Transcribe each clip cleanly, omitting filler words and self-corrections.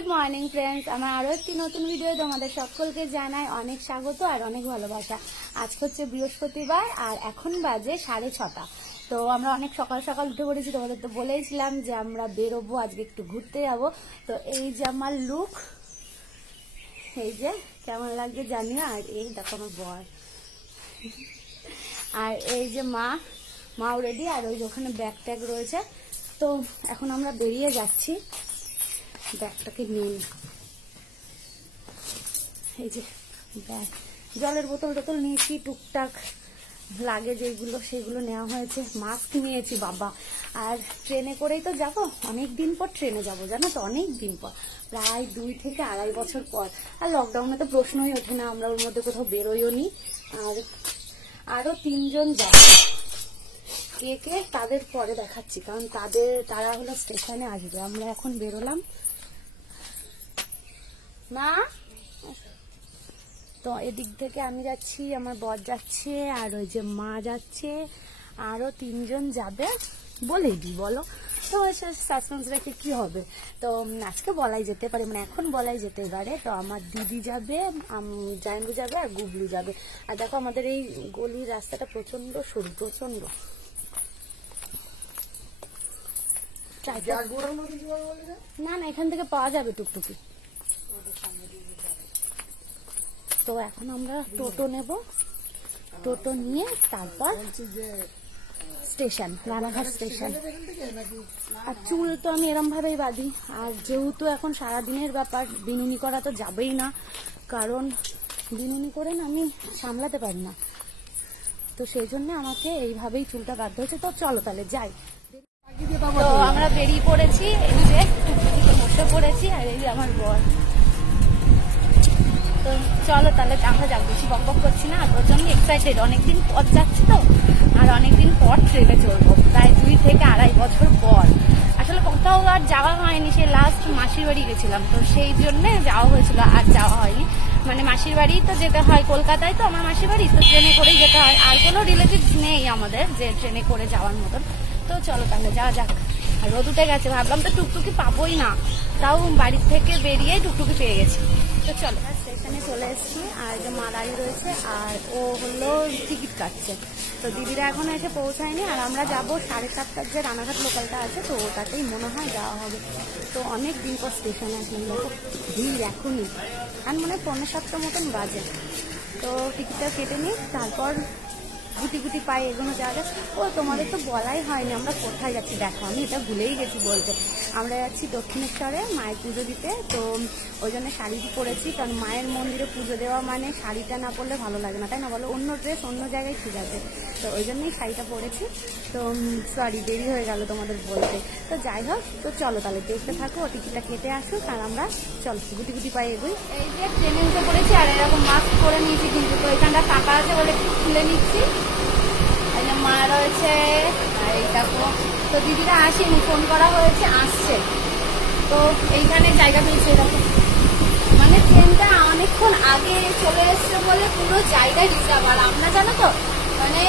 Good morning friends, আমার আরো একটি নতুন ভিডিও তোমাদের সকলকে জানাই অনেক স্বাগত আর অনেক ভালোবাসা। আজ হচ্ছে বৃহস্পতিবার আর এখন বাজে 6:30। তো আমরা অনেক সকাল সকাল উঠে পড়েছি। তোমাদের তো বলেইছিলাম যে আমরা বেরোবো, আজকে একটু ঘুরতে যাবো। তো এই যে আমার লুক, এই যে কেমন লাগছে জানিও। আর এই দেখো আমার বর, আর এই যে মাও রেডি, আর ওই যে ওখানে ব্যাগ ট্যাগ রয়েছে। তো এখন আমরা বেরিয়ে যাচ্ছি। ব্যাগটাকে নিন, এই যে ব্যাগ, জলের বোতল টোতল নিয়েছি, টুকটাক লাগে যেগুলো সেগুলো নেওয়া হয়েছে। মাস্ক নিয়েছি বাবা। আর ট্রেনে করেই তো যাবো, অনেক দিন পর ট্রেনে যাবো জানো তো, অনেক দিন পর, প্রায় 2 থেকে আড়াই বছর পর। আর লকডাউনে তো প্রশ্নই ওঠে না, আমরা ওর মধ্যে কোথাও বেরোইও নি। আর আরো 3 জন যাবে, কে কে তাদের পরে দেখাচ্ছি, কারণ তারা হলো স্টেশনে আসবে। আমরা এখন বেরোলাম না। তো এদিক থেকে আমি যাচ্ছি, আমার বর যাচ্ছে, আর ওই যে মা যাচ্ছে, আরো 3 জন যাবে। বলেই দি বলো তো, সাসপেন্স রেখে কি হবে। তো আজকে বলাই যেতে পারে, মানে এখন বলাই যেতে পারে। তো আমার দিদি যাবে, জাইনবু যাবে, আর গুবলু যাবে। আর দেখো আমাদের এই গলির রাস্তাটা প্রচন্ড সরু, প্রচন্ড। না না, এখান থেকে পাওয়া যাবে টুকটুকি। তো এখন আমরা টোটো নেব, টোটো নিয়ে তারপর স্টেশন, রানাঘাট স্টেশন। আর চুল তো আমি এরম ভাবেই বাঁধি। আর যেহেতু এখন সারাদিনের ব্যাপার, বিনুনি করা তো যাবেই না, কারণ বিনুনি করে না আমি সামলাতে পারি না। তো সেই জন্য আমাকে এইভাবেই চুলটা বাঁধতে হচ্ছে। তো চলো তাহলে যাই। তো আমরা বেরিয়ে পড়েছি, এই যে টুকটুকিতে বসে পড়েছি, আর এই যে আমার বর। তো চলো তাহলে আমরা যাবো, বেশি বকবক করছি না। প্রচন্ড এক্সাইটেড, অনেকদিন পর যাচ্ছি তো, আর অনেকদিন পর ট্রেনে চলবো, প্রায় 2 থেকে আড়াই বছর পর। আসলে কোথাও আর যাওয়া হয়নি, সে লাস্ট মাসির বাড়ি গেছিলাম, তো সেই জন্য যাওয়া হয়েছিল, আর যাওয়া হয়নি। মানে মাসির বাড়ি তো যেতে হয়, কলকাতায় তো আমার মাসির বাড়ি, তো ট্রেনে করেই যেতে হয়। আর কোনো রিলেটিভস নেই আমাদের যে ট্রেনে করে যাওয়ার মতন। তো চলো তাহলে যাওয়া যাক। আর রোদ উঠে গেছে, ভাবলাম তো টুকটুকি পাবোই না, তাও বাড়ির থেকে বেরিয়ে টুকটুকি পেয়ে গেছি। তো চলো স্টেশনে চলে এসেছি, আর যে মা দাঁড়িয়ে রয়েছে, আর ও হলো টিকিট কাটছে। তো দিদিরা এখনো এসে পৌঁছায়নি, আর আমরা যাবো 7:30টার যে রানাঘাট লোকালটা আছে, তো ওটাতেই মনে হয় যাওয়া হবে। তো অনেক দিন পর স্টেশনে আসলাম, দেখো ভিড় এখনই, আর মনে হয় 5:45 মতন বাজে। তো টিকিটটা কেটে নিই, তারপর গুটি গুটি পায়ে এগোনো যাওয়া যায়। ও তোমাদের তো বলাই হয়নি আমরা কোথায় যাচ্ছি, দেখো আমি এটা ভুলেই গেছি বলতে। আমরা যাচ্ছি দক্ষিণেশ্বরে মায়ের পুজো দিতে। তো ওই জন্য শাড়ি পরেছি, কারণ মায়ের মন্দিরে পুজো দেওয়া মানে শাড়িটা না পরলে ভালো লাগে না, তাই না বলো? অন্য ড্রেস অন্য জায়গায় ঠিক আছে, তো ওই জন্যই শাড়িটা পরেছি। তো সরি দেরি হয়ে গেল তোমাদের বলতে। তো যাই হোক, তো চলো তাহলে দেখতে থাকো, টিকিটটা কেটে আসুক, আর আমরা চলো গুটি গুটি পায়ে এগোই। এই যে ট্রেনে উঠে পড়েছি, আর এরকম মাস্ক করে নিয়েছি, কিন্তু তো এখানটা ফাঁকা আছে বলে একটু খুলে নিচ্ছি। এই যে মা রয়েছে, আর এই দেখো। তো দিদিরা আসেনি, ফোন করা হয়েছে, আসছে। তো এইখানে জায়গা পেয়েছে, এরকম মানে ট্রেনটা অনেকক্ষণ আগে চলে এসছে বলে পুরো জায়গায় রিজার্ভ। আর আমরা জানো তো, মানে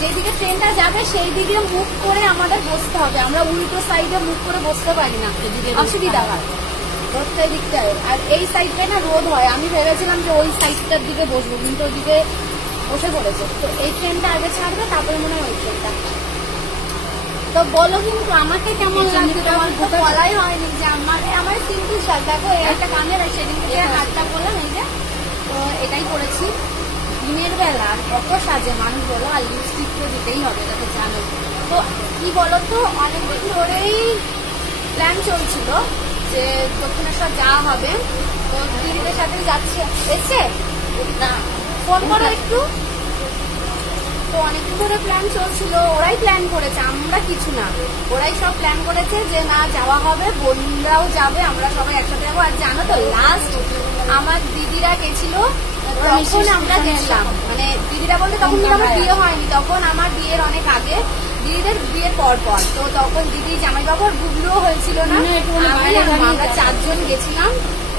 যেদিকে ট্রেনটা যাবে সেই দিকে মুখ করে আমাদের বসতে হবে, আমরা উল্টো সাইডে মুখ করে বসতে পারি না, অসুবিধা হয় বসতে দিকটায়। আর এই সাইডটায় না রোদ হয়, আমি ভেবেছিলাম যে ওই সাইডটার দিকে বসবো, কিন্তু ওইদিকে বসে পড়েছে। তো এই ট্রেনটা আগে ছাড়বে, তারপরে মনে হয় ওই ট্রেনটা। তো বলো কিন্তু আমাকে কেমন লাগছে, তোমার তো বলাই হয়নি যে আমার সিম্পল শার্ট, দেখো এই একটা কানের, আর সেদিন থেকে হাতটা বললাম, এই যে। তো এটাই করেছি দিনের বেলা, কত সাজে মানুষ বলো, আর লিপস্টিক তো দিতেই হবে, যাতে জানো। তো কি বলতো, অনেকদিন ধরেই প্ল্যান চলছিল যে দক্ষিণেশ্বর যাওয়া হবে। তো দিদিদের সাথে যাচ্ছে, এসছে না, ফোন করো একটু। তো অনেকদিন ধরে প্ল্যান চলছিল, ওরাই প্ল্যান করেছে, আমরা কিছু না, ওরাই সব প্ল্যান করেছে যে না যাওয়া হবে, বোনরাও যাবে, আমরা সবাই একসাথে যাবো। আর জানো তো লাস্ট আমার দিদিরা গেছিল, তখন আমরা গেছিলাম, মানে দিদিরা বলতে তখন আমার বিয়ে হয়নি, তখন আমার বিয়ের অনেক আগে, দিদিদের বিয়ের পর পর। তো তখন দিদি জামাইবাবুর গুগলুও হয়েছিল না, আমরা 4 জন গেছিলাম।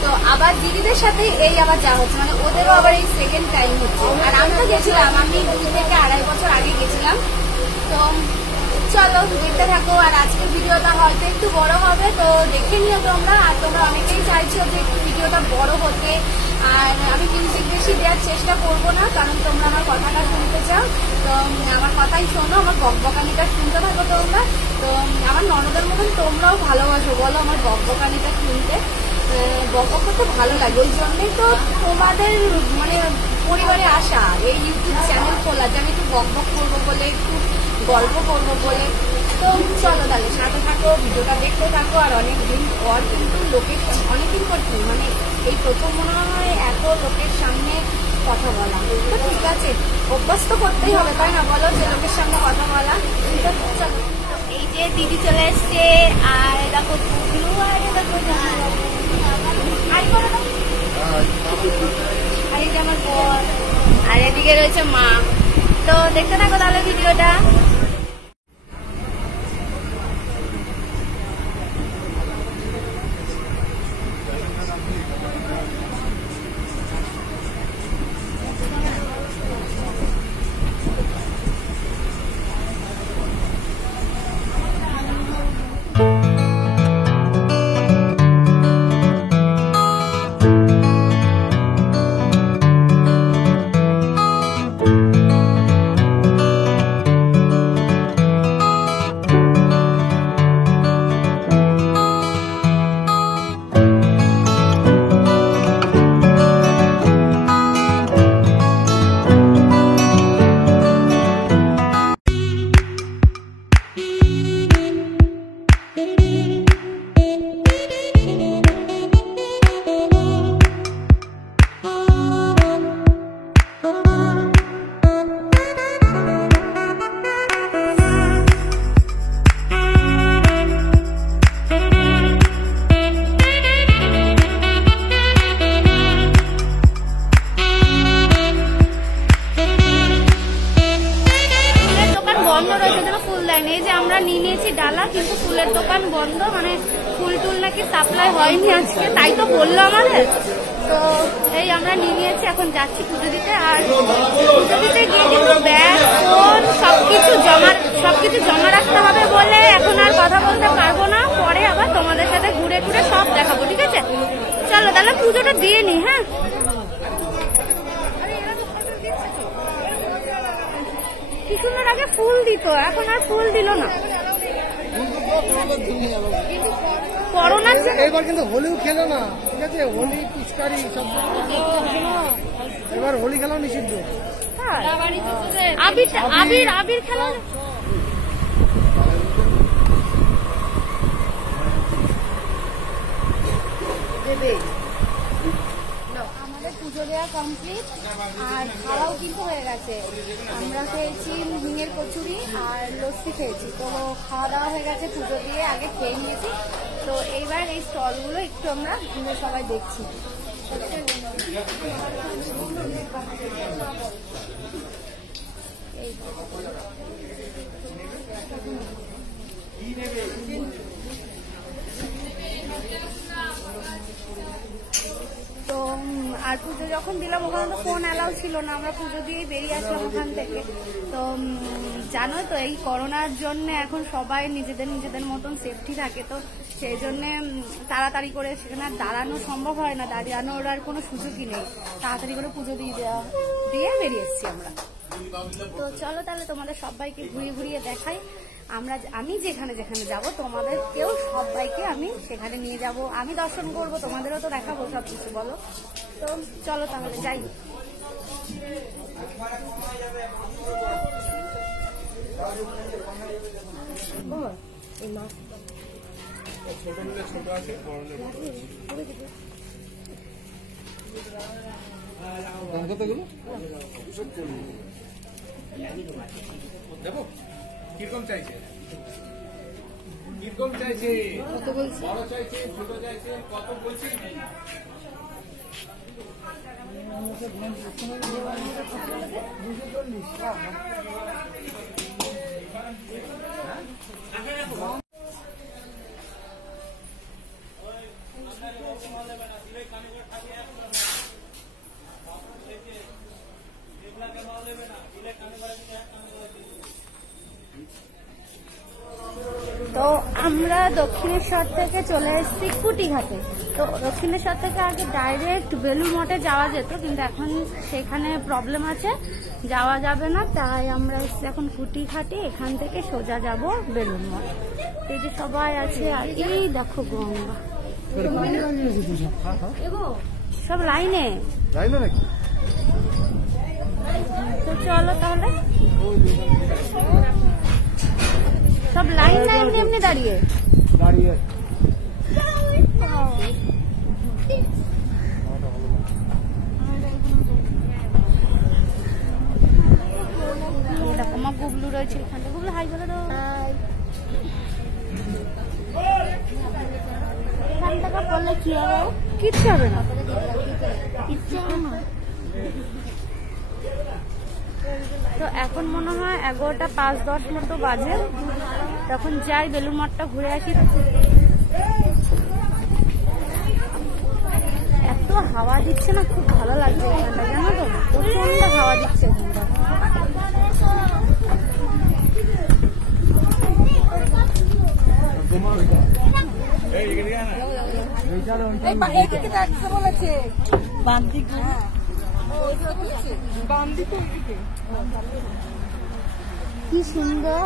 তো আবার দিদিদের সাথে এই আবার যা হচ্ছে, মানে ওদেরও আবার এই সেকেন্ড টাইম হচ্ছে। আর আমি তো গেছিলাম, আমি 2 থেকে আড়াই বছর আগে গেছিলাম। তো চলো দেখতে থাকো। আর আজকের ভিডিওটা হয়তো একটু বড় হবে, তো দেখে নিও তোমরা। আর তোমরা অনেকেই চাইছো যে একটু ভিডিওটা বড় হতে, আর আমি মিউজিক বেশি দেওয়ার চেষ্টা করবো না, কারণ তোমরা আমার কথাটা শুনতে চাও। তো আমার কথাই শোনো, আমার বকবকানিটা শুনতে থাকো তোমরা। তো আমার ননদের মতন তোমরাও ভালোবাসো বলো আমার বকবকানিটা শুনতে। বকবক করতে ভালো লাগে, ওই জন্যই তো তোমাদের মানে পরিবারে আসা, এই ইউটিউব চ্যানেল খোলা, যে আমি একটু বকবক করবো বলে, একটু গল্প করবো বলে। তো চলো তাহলে সাথে থাকো, ভিডিওটা দেখতে থাকো। আর অনেকদিন পর কিন্তু লোকেশন, অনেকদিন পর কি মানে এই প্রথম মনে হয় এত লোকের সামনে কথা বলা। তো ঠিক আছে, অভ্যাস তো করতেই হবে, তাই না বলো, যে লোকের সামনে কথা বলা। চলো, এই যে দিদি চলে এসছে, আর দেখো পুগলু, আর দেখো আর এই যে আমার বর, আর এদিকে রয়েছে মা। তো দেখতে থাকো তাহলে ভিডিওটা। ডালা, কিন্তু ফুলের দোকান বন্ধ, মানে ফুল টুল নাকি সাপ্লাই হয়নি আজকে, তাই তো বললো আমাদের। তো এই আমরা নিয়ে নিয়েছি, এখন যাচ্ছি পুজো দিতে। আর পুজো দিতে গিয়ে কিন্তু ব্যাগ, ফোন সবকিছু জমা রাখতে হবে বলে এখন আর কথা বলতে পারবো না। পরে আবার তোমাদের সাথে ঘুরে ঘুরে সব দেখাবো, ঠিক আছে? চলো তাহলে পুজোটা দিয়ে নি। হ্যাঁ, কি সুন্দর আগে ফুল দিত, এখন আর ফুল দিল না। করোনার এবার কিন্তু হোলিও খেলো না, ঠিক আছে? হোলি পিচকারি সব, এবার হোলি খেলাও নিষিদ্ধ। আবির খেলা। আমাদের পুজো দেওয়া কমপ্লিট, আর খাওয়াও কিন্তু হয়ে গেছে। আমরা খেয়েছি হিঙের কচুরি আর লস্যি খেয়েছি। তো খাওয়া দাওয়া হয়ে গেছে, পুজো দিয়ে আগে খেয়ে নিয়েছি। তো এইবার এই স্টলগুলো একটু আমরা ঘুরে সবাই দেখছি। তো আর পুজো যখন দিলাম, ওখানে তো ফোন অ্যালাউ ছিল না, আমরা পুজো দিয়েই বেরিয়ে আসলাম ওখান থেকে। তো জানো তো এই করোনার জন্য এখন সবাই নিজেদের মতন সেফটি থাকে, তো সেই জন্যে তাড়াতাড়ি করে সেখানে আর দাঁড়ানো সম্ভব হয় না, দাঁড়ানোর আর কোনো সুযোগই নেই। তাড়াতাড়ি করে পুজো দিয়ে বেরিয়ে এসছি আমরা। তো চলো তাহলে তোমাদের সবাইকে ঘুরিয়ে দেখাই। আমি যেখানে যাব, তোমাদেরকেও সবাইকে আমি সেখানে নিয়ে যাব, আমি দর্শন করব, তোমাদেরও তো দেখাবো সবকিছু, বলো। তো চলো তাহলে যাই। কিরকম চাইছে, কত বলছে, বড় চাইছে, ছোট চাইছে, কত বলছে? আমরা দক্ষিণেশ্বর থেকে চলে এসেছি কুটিঘাটে। তো দক্ষিণেশ্বর থেকে আগে ডাইরেক্ট বেলুড় মঠে যাওয়া যেত, কিন্তু এখন সেখানে প্রবলেম আছে, যাওয়া যাবে না, তাই আমরা এসেছি এখন কুটিঘাটে। এখান থেকে সোজা যাব বেলুড় মঠ। এই যে সবাই আছে, আর এই দেখো গঙ্গা, সব লাইনে। তো চলো তাহলে, সব লাইন না এমনি এমনি দাঁড়িয়ে দেখো আমার গুবলু রয়েছে এখানে। গুবলু হাই বলে দাও। এখান থেকে বললে কি হবে? কিচ্ছু হবে না, কিচ্ছু হবে না। তো এখন মনে হয় 11টা 5-10 মতো বাজে, তখন যাই বেলুড় মঠটা ঘুরে আসি। এত হাওয়া দিচ্ছে না, খুব ভালো লাগছে এখানটা, জানো তো, প্রচন্ড হাওয়া দিচ্ছে এখানটা। কি সুন্দর।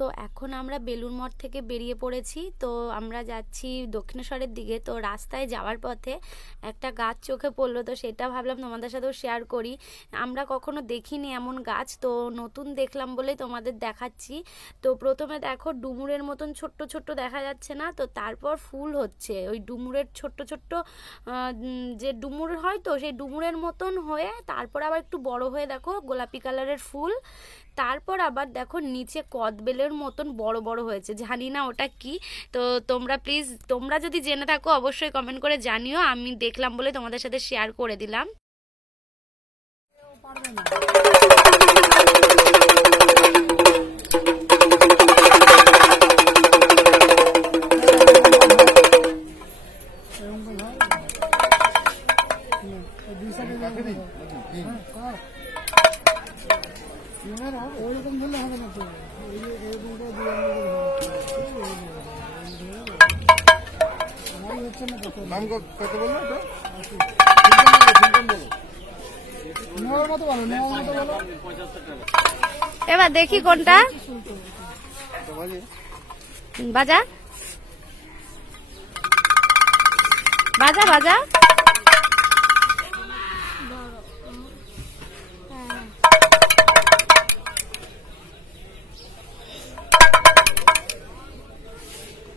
তো এখন আমরা বেলুড় মঠ থেকে বেরিয়ে পড়েছি। তো আমরা যাচ্ছি দক্ষিণেশ্বরের দিকে। তো রাস্তায় যাওয়ার পথে একটা গাছ চোখে পড়লো, তো সেটা ভাবলাম তোমাদের সাথেও শেয়ার করি। আমরা কখনো দেখিনি এমন গাছ, তো নতুন দেখলাম বলেই তোমাদের দেখাচ্ছি। তো প্রথমে দেখো ডুমুরের মতন ছোট্ট ছোট্ট দেখা যাচ্ছে না, তো তারপর ফুল হচ্ছে ওই ডুমুরের ছোট্ট ছোট্ট যে ডুমুর হয়, তো সেই ডুমুরের মতন হয়ে তারপর আবার একটু বড় হয়ে দেখো গোলাপি কালারের ফুল, তারপর আবার দেখো নিচে কদবেলের মতন বড় বড় হয়েছে, জানি না ওটা কি। তো তোমরা প্লিজ, তোমরা যদি জেনে থাকো অবশ্যই কমেন্ট করে জানিও, আমি দেখলাম বলে তোমাদের সাথে শেয়ার করে দিলাম। ওইরকম ধরলে হবে না তো, হচ্ছে না। কত বললো? নেওয়ার মতো বলো, নেওয়ার মতো বলো। এবার দেখি কোনটা বাজা বাজা বাজা।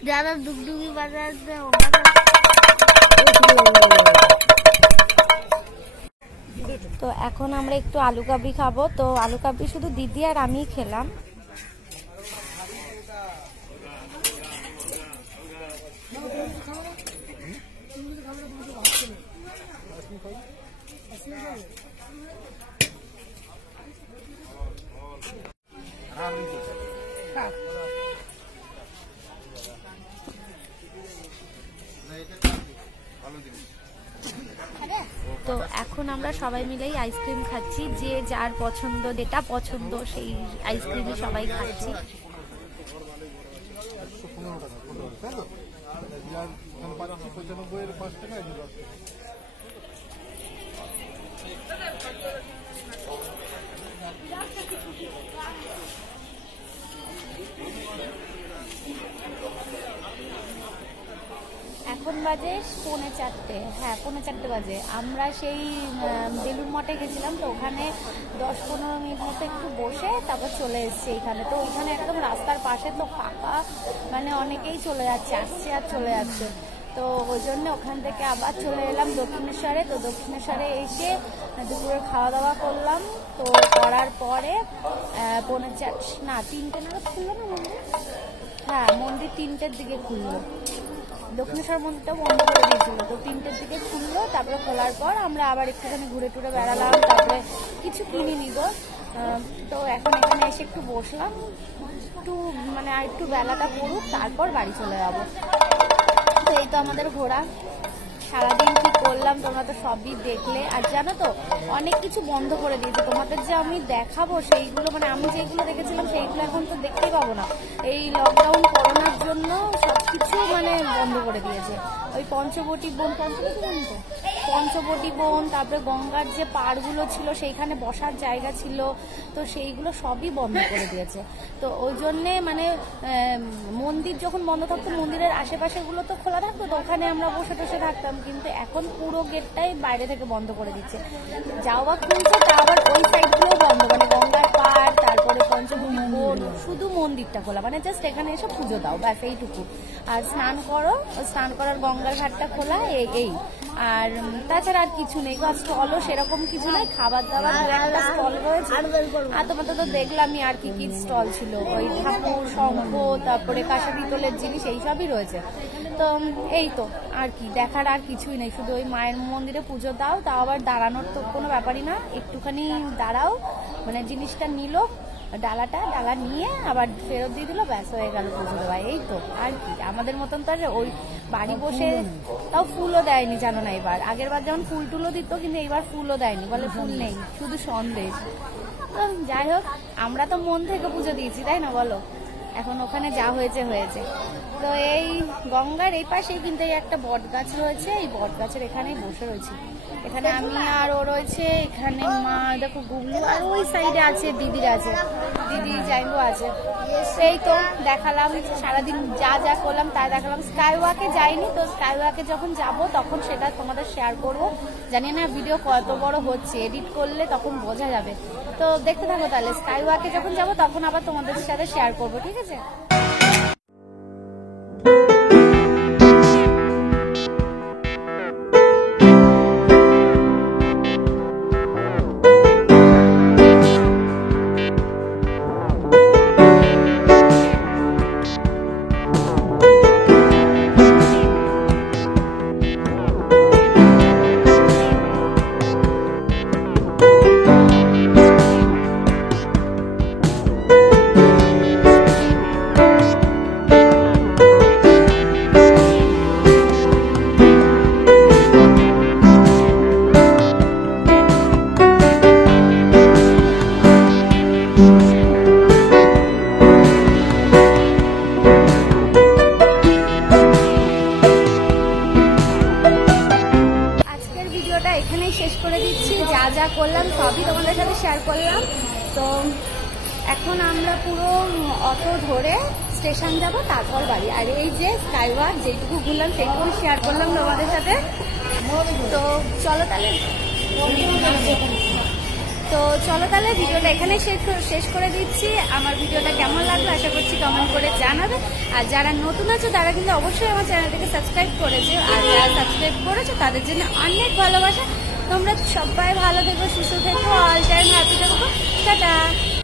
যারা ডুগডুগি বাজাতে তো এখন আমরা একটু আলু কাবলি খাবো। তো আলু কাবলি শুধু দিদি আর আমি খেলাম। তো এখন আমরা সবাই মিলেই আইসক্রিম খাচ্ছি, যে যার পছন্দ যেটা পছন্দ সেই আইসক্রিমই সবাই খাচ্ছি। এখন বাজে 3:45, হ্যাঁ 3:45 বাজে। আমরা সেই বেলুড় মঠে গেছিলাম, তো ওখানে 10-15 মিনিট মতো একটু বসে তারপর চলে এসেছি এইখানে। তো ওইখানে একদম রাস্তার পাশে তো ফাঁকা, মানে অনেকেই চলে যাচ্ছে, আসছে আর চলে যাচ্ছে। তো ওই জন্য ওখান থেকে আবার চলে এলাম দক্ষিণেশ্বরে। তো দক্ষিণেশ্বরে এসে দুপুরে খাওয়া দাওয়া করলাম। তো করার পরে 3:45 নাগাদ খুললো না মন্দির? হ্যাঁ, মন্দির 3টের দিকে খুললো। দক্ষিণেশ্বর মন্দিরটা বন্ধ করে দিয়েছিল, তো 3টের দিকে খুললো। তারপরে খোলার পর আমরা আবার একটুখানি ঘুরে টুরে বেড়ালাম, তারপরে কিছু কিনে নিব। তো এখন এখানে এসে একটু বসলাম, একটু মানে আর একটু বেলাটা পড়ুক, তারপর বাড়ি চলে যাবো। তো এই তো আমাদের ঘোরা। সারাদিন কি করলাম তোমরা তো সবই দেখলে। আর জানো তো অনেক কিছু বন্ধ করে দিয়েছে, তোমাদের যে আমি দেখাবো সেইগুলো, মানে আমি যেগুলো দেখেছিলাম সেইগুলো এখন তো দেখতেই পাবো না। এই লকডাউন করোনার জন্য সবকিছু মানে বন্ধ করে দিয়েছে। ওই পঞ্চবটি বন তারপরে গঙ্গার যে পাড়গুলো ছিল সেইখানে বসার জায়গা ছিল, তো সেইগুলো সবই বন্ধ করে দিয়েছে। তো ওই জন্যে মানে মন্দির যখন বন্ধ থাকতো মন্দিরের আশেপাশেগুলো তো খোলা থাকতো, তো ওখানে আমরা বসে টসে থাকতাম। কিন্তু এখন পুরো গেটটাই বাইরে থেকে বন্ধ করে দিচ্ছে। যাওয়া খুলছে, তা আবার ওই সাইডগুলোও বন্ধ, মানে গঙ্গার পাড়, তারপরে পঞ্চবটি বন, শুধু মন্দিরটা খোলা, মানে জাস্ট এখানে এসে পুজো দাও, ব্যাস এইটুকু। আর স্নান করো, স্নান করার গঙ্গার ঘাটটা খোলা, এই। আর তাছাড়া আর কিছু নেই। স্টলও সেরকম কিছু নেই, খাবার দাবার একটা স্টল রয়েছে। আর তোমাদের তো দেখলামই আর কি কি স্টল ছিল, ওই ঠাকুর, শঙ্খ, তারপরে কাঁসা পিতলের জিনিস, এইসবই রয়েছে। তো এই তো আর কি দেখার আর কিছুই নেই, শুধু ওই মায়ের মন্দিরে পুজো দাও, তাও আবার দাঁড়ানোর তো কোনো ব্যাপারই না, একটুখানি দাঁড়াও, মানে জিনিসটা নিল, ডালা নিয়ে আবার ফেরত দিয়ে দিল, ব্যাস হয়ে গেল পুজো দেওয়া। এই তো আর কি, আমাদের মতন তো আর ওই বাড়ি বসে, তাও ফুলও দেয়নি জানো না এবার। আগের বার যেমন ফুল টুলও দিত, কিন্তু এইবার ফুলও দেয়নি, বলে ফুল নেই, শুধু সন্দেশ। তো যাই হোক, আমরা তো মন থেকে পুজো দিয়েছি, তাই না বলো? এখন ওখানে যা হয়েছে হয়েছে। তো এই গঙ্গার এই পাশেই কিন্তু এই একটা বট গাছ রয়েছে, এই বট গাছের এখানেই বসে রয়েছি। এখানে আমি আর ও রয়েছে, এখানে মা, দেখো গুগলু, আর ওই সাইডে আছে দিদির আছে, দিদি জাইবু আছে। সেই তো দেখালাম, সারাদিন যা করলাম তাই দেখালাম। স্কাই ওয়াকে যাইনি, তো স্কাই ওয়াকে যখন যাব তখন সেটা তোমাদের শেয়ার করবো। জানি না ভিডিও কত বড় হচ্ছে, এডিট করলে তখন বোঝা যাবে। তো দেখতে থাকো তাহলে, স্কাই ওয়াকে যখন যাব তখন আবার তোমাদের সাথে শেয়ার করবো, ঠিক আছে? তোমাদের সাথে শেয়ার করলাম। তো এখন আমরা পুরো অটো ধরে স্টেশন যাব, তারপর বাড়ি। আর এই যে স্কাইওয়াক যেটুকু ঘুরলাম সেইটুকু শেয়ার করলাম তোমাদের সাথে। তো চলো তাহলে ভিডিওটা এখানে শেষ করে দিচ্ছি। আমার ভিডিওটা কেমন লাগলো আশা করছি কমেন্ট করে জানাবে। আর যারা নতুন আছে তারা কিন্তু অবশ্যই আমার চ্যানেলটাকে সাবস্ক্রাইব করেছে, আর যারা সাবস্ক্রাইব করেছো তাদের জন্য অনেক ভালোবাসা। তোমরা সবাই ভালো থেকো, সুস্থ থেকো, অল টাইম হ্যাপি থেকো। টাটা।